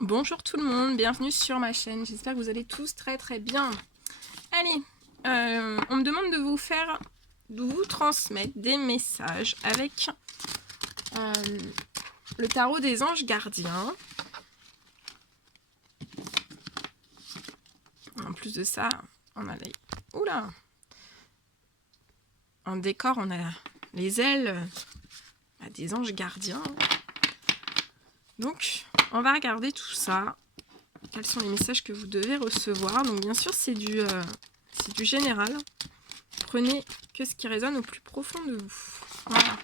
Bonjour tout le monde, bienvenue sur ma chaîne, j'espère que vous allez tous très très bien. Allez, on me demande de vous transmettre des messages avec le tarot des anges gardiens. En plus de ça, on a les... Oula! En décor, on a les ailes des anges gardiens. Donc, on va regarder tout ça. Quels sont les messages que vous devez recevoir? Donc bien sûr, c'est du général. Prenez que ce qui résonne au plus profond de vous. Voilà.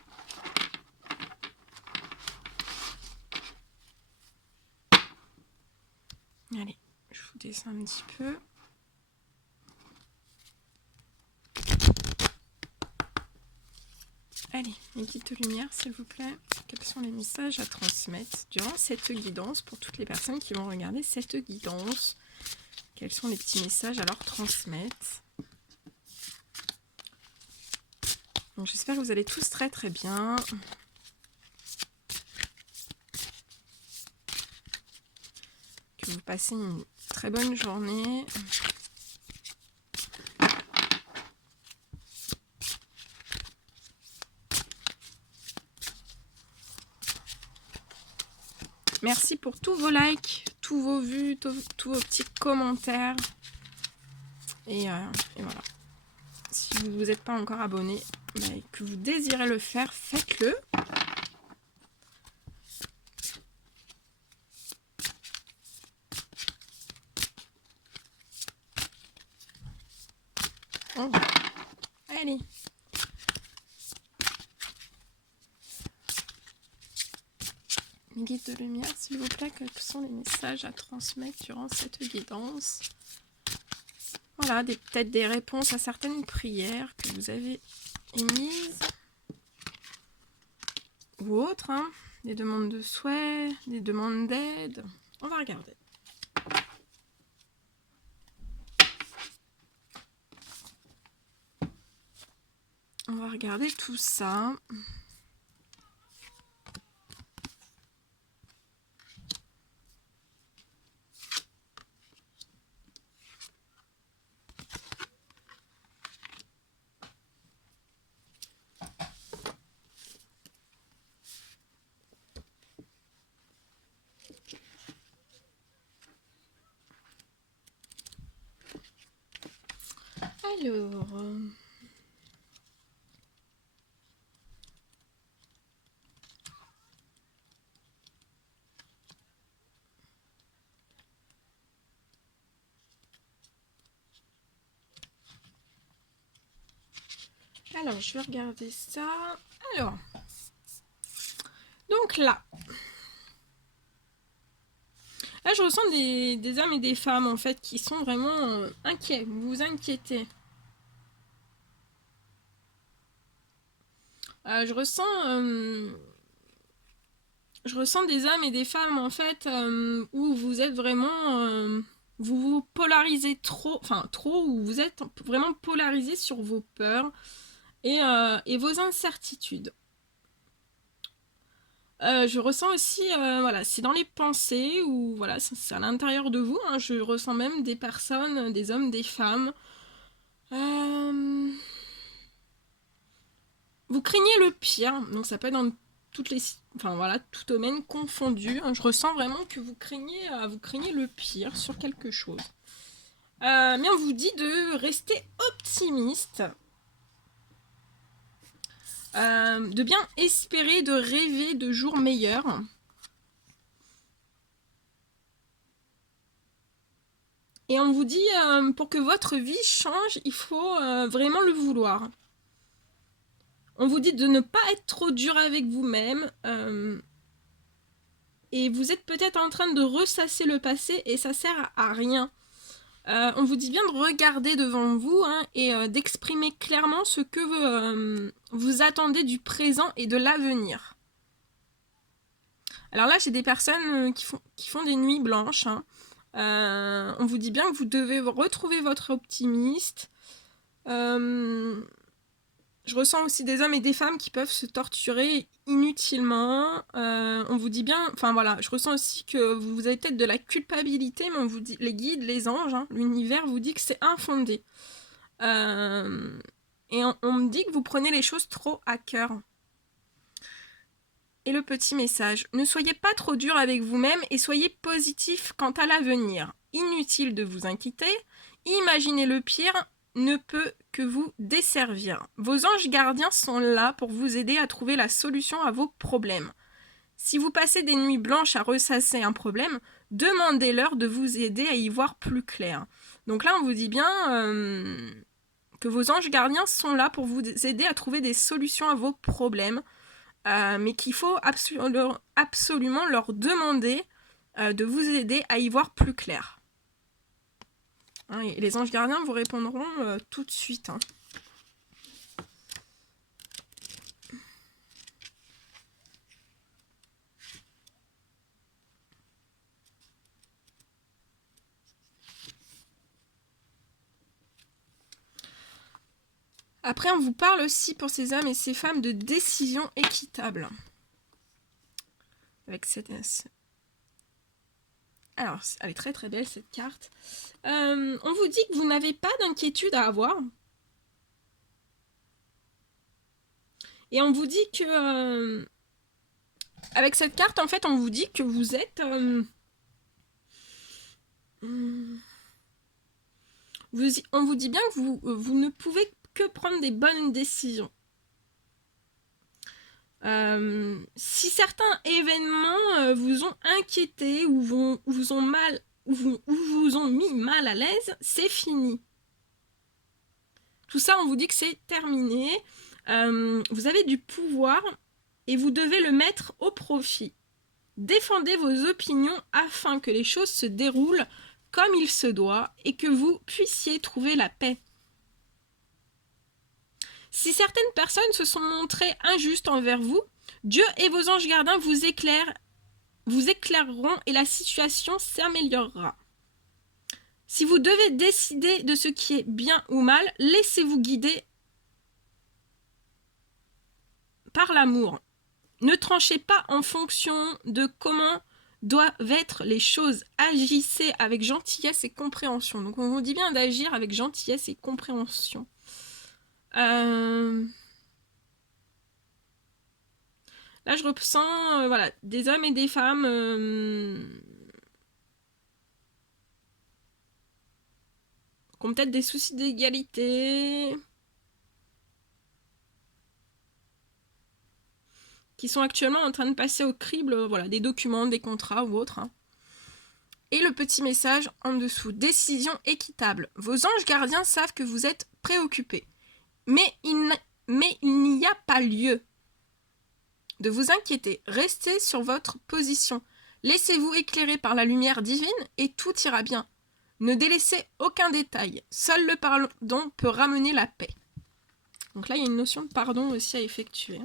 Allez, je vous descends un petit peu. Allez, mes petites lumières, s'il vous plaît. Quels sont les messages à transmettre durant cette guidance pour toutes les personnes qui vont regarder cette guidance? Quels sont les petits messages à leur transmettre? Donc j'espère que vous allez tous très très bien. Que vous passez une très bonne journée. Merci pour tous vos likes, tous vos vues, tous vos petits commentaires. Et voilà. Si vous n'êtes pas encore abonné, et que vous désirez le faire, faites-le. Oh. Allez. Guide de lumière, s'il vous plaît, quels sont les messages à transmettre durant cette guidance? Voilà, peut-être des réponses à certaines prières que vous avez émises. Ou autres, hein, des demandes de souhait, des demandes d'aide. On va regarder. On va regarder tout ça. Alors, je vais regarder ça. Alors, donc là, je ressens des hommes et des femmes, en fait, qui sont vraiment inquiets. Vous vous inquiétez. Je ressens des hommes et des femmes, en fait, où vous êtes vraiment... vous vous polarisez trop, ou vous êtes vraiment polarisé sur vos peurs et vos incertitudes. Je ressens aussi, voilà, c'est dans les pensées ou voilà, c'est à l'intérieur de vous. Hein, je ressens même des personnes, des hommes, des femmes. Vous craignez le pire, donc ça peut être dans toutes les, tout domaine confondu. Hein, je ressens vraiment que vous craignez le pire sur quelque chose. Mais on vous dit de rester optimiste. De bien espérer, de rêver de jours meilleurs. Et on vous dit, pour que votre vie change, il faut vraiment le vouloir. On vous dit de ne pas être trop dur avec vous-même. Et vous êtes peut-être en train de ressasser le passé et ça sert à rien. On vous dit bien de regarder devant vous et d'exprimer clairement ce que vous attendez du présent et de l'avenir. Alors là, j'ai des personnes qui font des nuits blanches. On vous dit bien que vous devez retrouver votre optimiste. Je ressens aussi des hommes et des femmes qui peuvent se torturer inutilement. On vous dit bien... Enfin voilà, je ressens aussi que vous avez peut-être de la culpabilité, mais on vous dit, les guides, les anges, hein, l'univers vous dit que c'est infondé. Et on me dit que vous prenez les choses trop à cœur. Et le petit message, ne soyez pas trop dur avec vous-même et soyez positif quant à l'avenir. Inutile de vous inquiéter, imaginez le pire ne peut que vous desservir. Vos anges gardiens sont là pour vous aider à trouver la solution à vos problèmes. Si vous passez des nuits blanches à ressasser un problème, demandez-leur de vous aider à y voir plus clair. Donc là, on vous dit bien que vos anges gardiens sont là pour vous aider à trouver des solutions à vos problèmes, mais qu'il faut absolument leur demander de vous aider à y voir plus clair. Hein, et les anges gardiens vous répondront tout de suite. Hein. Après, on vous parle aussi pour ces hommes et ces femmes de décision équitable. Avec cette... Alors, elle est très très belle cette carte. On vous dit que vous n'avez pas d'inquiétude à avoir. Et on vous dit que... avec cette carte, en fait, on vous dit que vous êtes... on vous dit bien que vous ne pouvez que prendre des bonnes décisions. Si certains événements vous ont inquiété ou vous ont mis mal à l'aise, c'est fini. Tout ça, on vous dit que c'est terminé. Vous avez du pouvoir et vous devez le mettre au profit. Défendez vos opinions afin que les choses se déroulent comme il se doit et que vous puissiez trouver la paix. Si certaines personnes se sont montrées injustes envers vous, Dieu et vos anges gardiens vous éclaireront et la situation s'améliorera. Si vous devez décider de ce qui est bien ou mal, laissez-vous guider par l'amour. Ne tranchez pas en fonction de comment doivent être les choses. Agissez avec gentillesse et compréhension. Donc on vous dit bien d'agir avec gentillesse et compréhension. Là, je ressens voilà, des hommes et des femmes qui ont peut-être des soucis d'égalité, qui sont actuellement en train de passer au crible voilà, des documents, des contrats ou autres. Hein. Et le petit message en dessous, décision équitable. Vos anges gardiens savent que vous êtes préoccupés. Mais il n'y a pas lieu de vous inquiéter. Restez sur votre position. Laissez-vous éclairer par la lumière divine et tout ira bien. Ne délaissez aucun détail. Seul le pardon peut ramener la paix. Donc là, il y a une notion de pardon aussi à effectuer.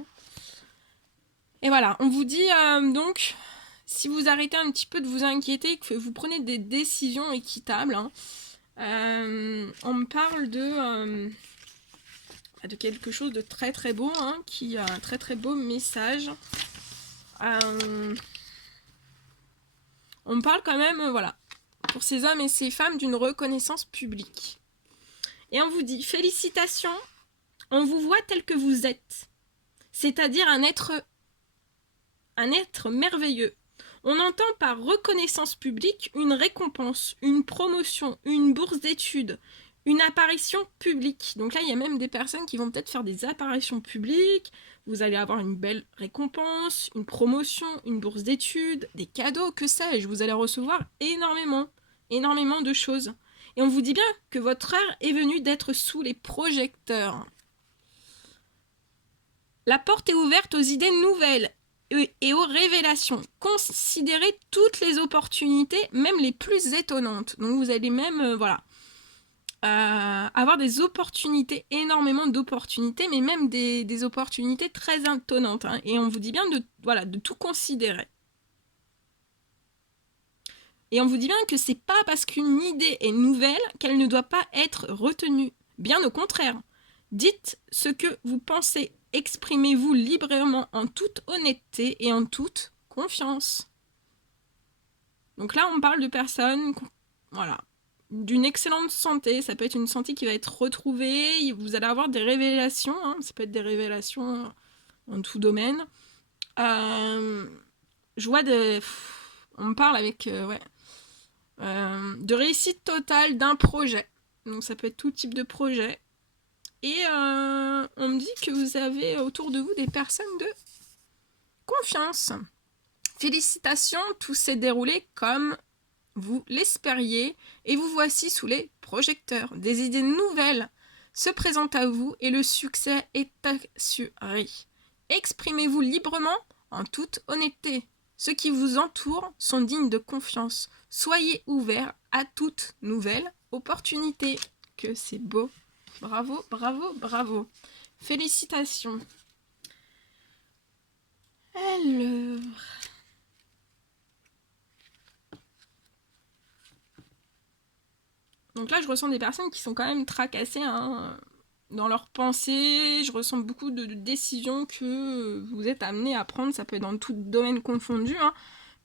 Et voilà, on vous dit donc, si vous arrêtez un petit peu de vous inquiéter, que vous prenez des décisions équitables, hein, on me parle de quelque chose de très très beau, hein, qui a un très très beau message. On me parle quand même, voilà, pour ces hommes et ces femmes d'une reconnaissance publique. Et on vous dit, félicitations, on vous voit tel que vous êtes, c'est-à-dire un être merveilleux. On entend par reconnaissance publique une récompense, une promotion, une bourse d'études, une apparition publique. Donc là, il y a même des personnes qui vont peut-être faire des apparitions publiques. Vous allez avoir une belle récompense, une promotion, une bourse d'études, des cadeaux, que sais-je. Vous allez recevoir énormément de choses. Et on vous dit bien que votre heure est venue d'être sous les projecteurs. La porte est ouverte aux idées nouvelles et aux révélations. Considérez toutes les opportunités, même les plus étonnantes. Donc vous allez même, avoir des opportunités, énormément d'opportunités, mais même des opportunités très étonnantes. Hein. Et on vous dit bien de tout considérer. Et on vous dit bien que c'est pas parce qu'une idée est nouvelle qu'elle ne doit pas être retenue. Bien au contraire. Dites ce que vous pensez, exprimez-vous librement en toute honnêteté et en toute confiance. Donc là, on parle de personnes, voilà, d'une excellente santé. Ça peut être une santé qui va être retrouvée. Vous allez avoir des révélations. Hein, ça peut être des révélations en tout domaine. Je vois on me parle avec de réussite totale d'un projet. Donc ça peut être tout type de projet. Et on me dit que vous avez autour de vous des personnes de confiance. Félicitations, tout s'est déroulé comme vous l'espériez et vous voici sous les projecteurs. Des idées nouvelles se présentent à vous et le succès est assuré. Exprimez-vous librement en toute honnêteté. Ceux qui vous entourent sont dignes de confiance. Soyez ouverts à toute nouvelle opportunité. Que c'est beau. Bravo, bravo, bravo. Félicitations. Alors... Donc là, je ressens des personnes qui sont quand même tracassées dans leurs pensées. Je ressens beaucoup de décisions que vous êtes amenés à prendre. Ça peut être dans tout domaine confondu. Hein.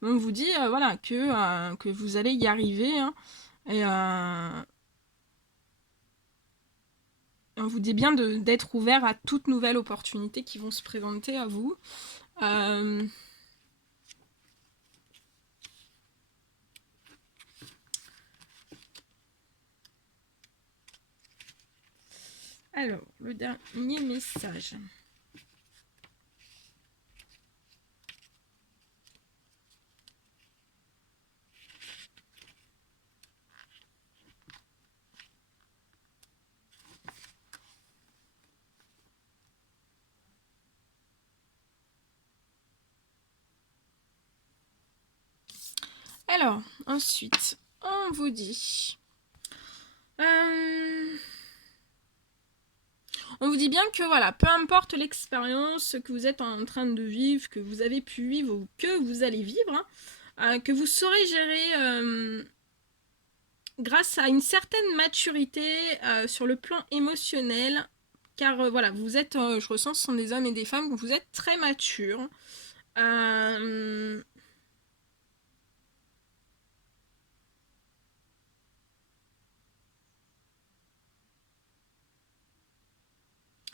Mais on vous dit voilà, que vous allez y arriver. Hein. Et on vous dit bien d'être ouvert à toute nouvelle opportunité qui vont se présenter à vous. Alors, le dernier message. Alors, ensuite, on vous dit... on vous dit bien que voilà, peu importe l'expérience que vous êtes en train de vivre, que vous avez pu vivre ou que vous allez vivre, hein, que vous saurez gérer grâce à une certaine maturité sur le plan émotionnel, car voilà, vous êtes, je ressens, ce sont des hommes et des femmes, vous êtes très matures.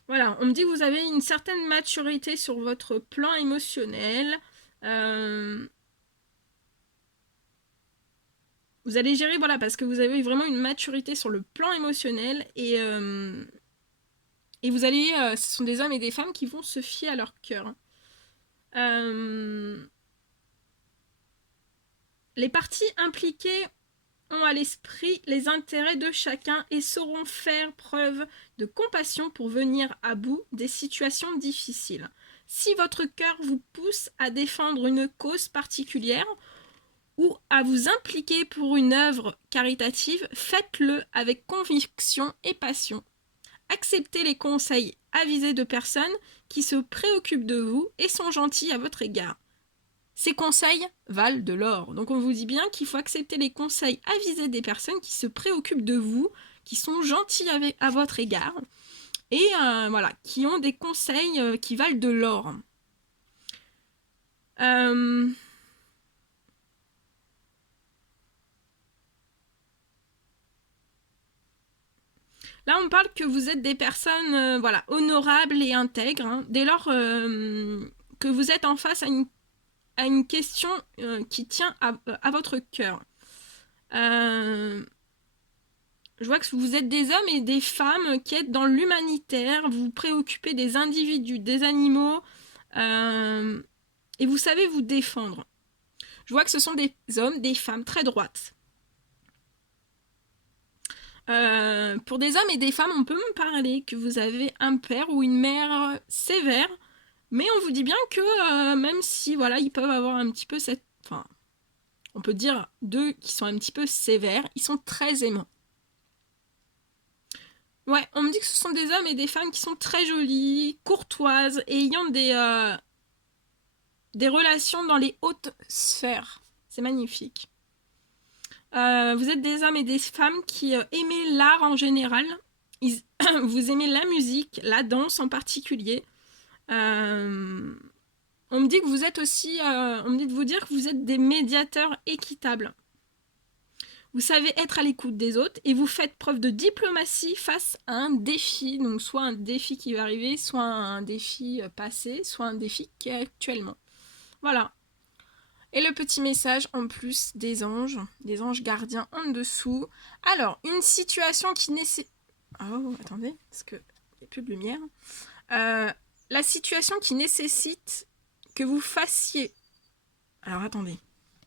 Voilà, on me dit que vous avez une certaine maturité sur votre plan émotionnel. Vous allez gérer, voilà, parce que vous avez vraiment une maturité sur le plan émotionnel et vous allez, ce sont des hommes et des femmes qui vont se fier à leur cœur. Les parties impliquées ont à l'esprit les intérêts de chacun et sauront faire preuve de compassion pour venir à bout des situations difficiles. Si votre cœur vous pousse à défendre une cause particulière ou à vous impliquer pour une œuvre caritative, faites-le avec conviction et passion. Acceptez les conseils avisés de personnes qui se préoccupent de vous et sont gentilles à votre égard. Ces conseils valent de l'or. Donc on vous dit bien qu'il faut accepter les conseils avisés des personnes qui se préoccupent de vous, qui sont gentilles à votre égard, et voilà, qui ont des conseils qui valent de l'or. Là, on parle que vous êtes des personnes voilà, honorables et intègres, hein, dès lors que vous êtes en face à une question qui tient à votre cœur. Je vois que vous êtes des hommes et des femmes qui êtes dans l'humanitaire, vous vous préoccupez des individus, des animaux, et vous savez vous défendre. Je vois que ce sont des hommes, des femmes très droites. Pour des hommes et des femmes, on peut me parler que vous avez un père ou une mère sévère, mais on vous dit bien que même si voilà, ils peuvent avoir un petit peu cette... Enfin, on peut dire d'eux qui sont un petit peu sévères, ils sont très aimants. Ouais, on me dit que ce sont des hommes et des femmes qui sont très jolis, courtoises et ayant des relations dans les hautes sphères. C'est magnifique. Vous êtes des hommes et des femmes qui aimaient l'art en général vous aimez la musique, la danse en particulier. On me dit que vous êtes aussi, on me dit de vous dire que vous êtes des médiateurs équitables. Vous savez être à l'écoute des autres et vous faites preuve de diplomatie face à un défi. Donc soit un défi qui va arriver, soit un défi passé, soit un défi qui est actuellement. Voilà. Et le petit message en plus des anges gardiens en dessous. Alors, une situation qui nécessite... Oh, attendez, parce qu'il n'y a plus de lumière. La situation qui nécessite que vous fassiez... Alors, attendez.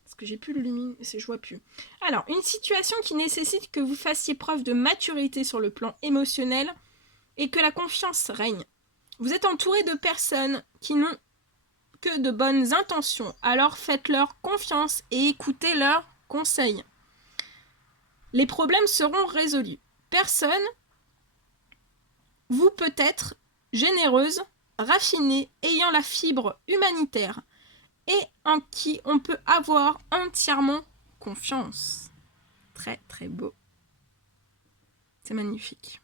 Parce que j'ai plus de lumière, je vois plus. Alors, une situation qui nécessite que vous fassiez preuve de maturité sur le plan émotionnel et que la confiance règne. Vous êtes entouré de personnes qui n'ont que de bonnes intentions, alors faites-leur confiance et écoutez leurs conseils. Les problèmes seront résolus. Personne, vous peut être généreuse, raffinée, ayant la fibre humanitaire et en qui on peut avoir entièrement confiance. Très très beau. C'est magnifique.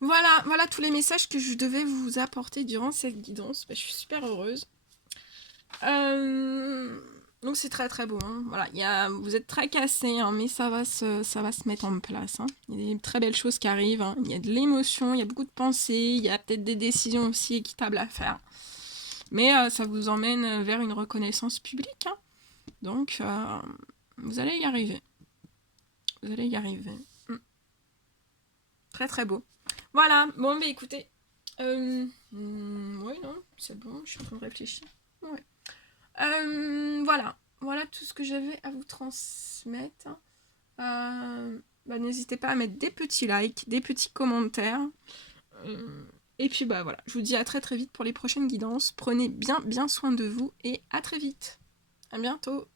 Voilà tous les messages que je devais vous apporter durant cette guidance. Je suis super heureuse. Donc c'est très très beau. Hein. Voilà, vous êtes très cassés, hein, mais ça va se mettre en place. Hein. Il y a des très belles choses qui arrivent. Hein. Il y a de l'émotion, il y a beaucoup de pensées, il y a peut-être des décisions aussi équitables à faire. Mais ça vous emmène vers une reconnaissance publique. Hein. Donc vous allez y arriver. Vous allez y arriver. Très très beau. Voilà, bon, écoutez. Oui, non, c'est bon, je suis en train de réfléchir. Ouais. Voilà tout ce que j'avais à vous transmettre. N'hésitez pas à mettre des petits likes, des petits commentaires. Et puis voilà, je vous dis à très très vite pour les prochaines guidances. Prenez bien soin de vous et à très vite. À bientôt.